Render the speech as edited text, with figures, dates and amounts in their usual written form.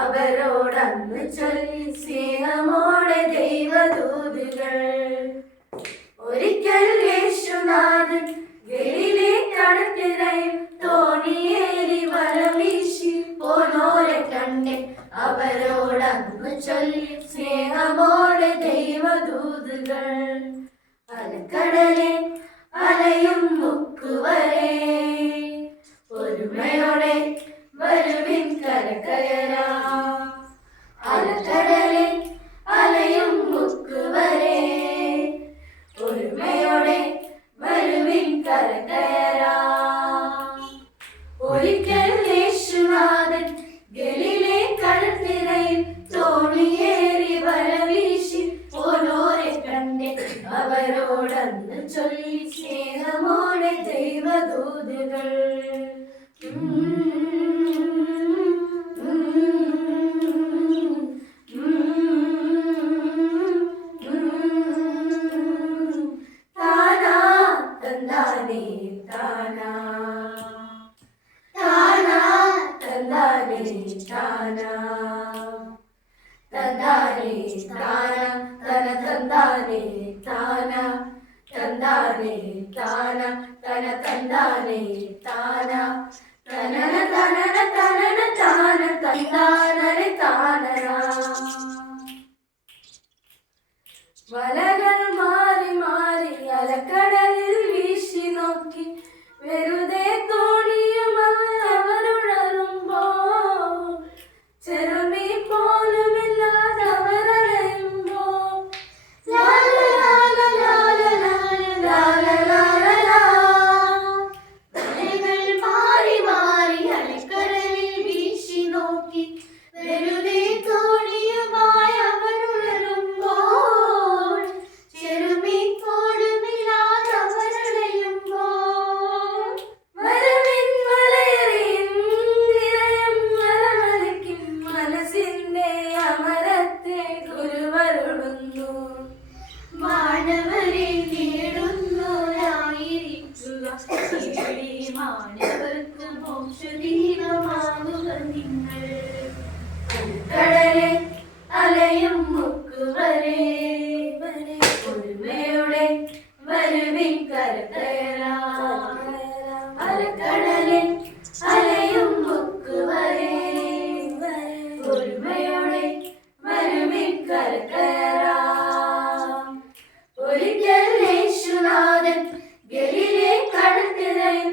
അവരോടന്ന് ചൊല്ലി സ്നേഹമോടെ ദൈവദൂതുകൾ. ഒരിക്കൽ യേശുനാഥൻ ഗലീലേ കടത്തിരയിൽ തോണിയേറി വലം വീശി പോണോരെ കണ്ടേ. അവരോടന്ന് ചൊല്ലി സ്നേഹമോടെ ദൈവദൂതുകൾ. അലക്കടലെ അലയും മുക്കുവരെ ഒരുമയോടെ വരുവിൻ കരകയറാം. അലക്കടലെ അലയും മുക്കുവരെ ഒരുമയോടെ വരുവിൻ കരകയറാം. ഒരിക്കൽ യേശുനാഥൻ ഗലീലേ കടൽത്തിരയിൽ തോണിയേറി വലവീശി പോണോരെ കണ്ടേ. അവരോടന്ന് ചൊല്ലി സ്നേഹമോടെ ദൈവദൂതുകൾ. താനാ തന്താനേ താനാ താനാ തന്താനേ താനാ തന്താനേ താനാ തന തന്താനേ താനാ തന്താനേ താനാ തന തന്താനേ താനാ തനന തനന തനന താന തന്താനരെ താനരാ. വലകൾ മാറി മാറി അലക്കടലിൽ വീശി നോക്കി വെറുതെ തോണിയുമായി അവരുണരുമ്പോൾ ചെറുമീ പോലുമില്ലാതെ അവരലയുമ്പോൾ വെറുതെ തോണിയുമായി അവരുണരുമ്പോൾ ചെറുമീ പോലുമില്ലാതവരളയുമ്പോൾ വരവിൻ വലയെറിയും നിറയും വരമലയ്ക്കും മനസ്സിന്റെ അമരത്തെ ഗുരുവരുളുന്നു. മാനവരെ നേടുന്നോരായിരിക്കുക മാനവർക്ക് മോക്ഷദീപമാകുക നിങ്ങൾ. കടലെ അലയും മുക്കുവരെ ഒരുമയോടെ വരുവിൻ കരകയറാം. അലക്കടലെ അലയും മുക്കുവരെ ഒരുമയോടെ വരുവിൻ കരകയറാം. ഒരിക്കൽ യേശുനാഥൻ ഗലീലേ കടൽത്തിരയിൽ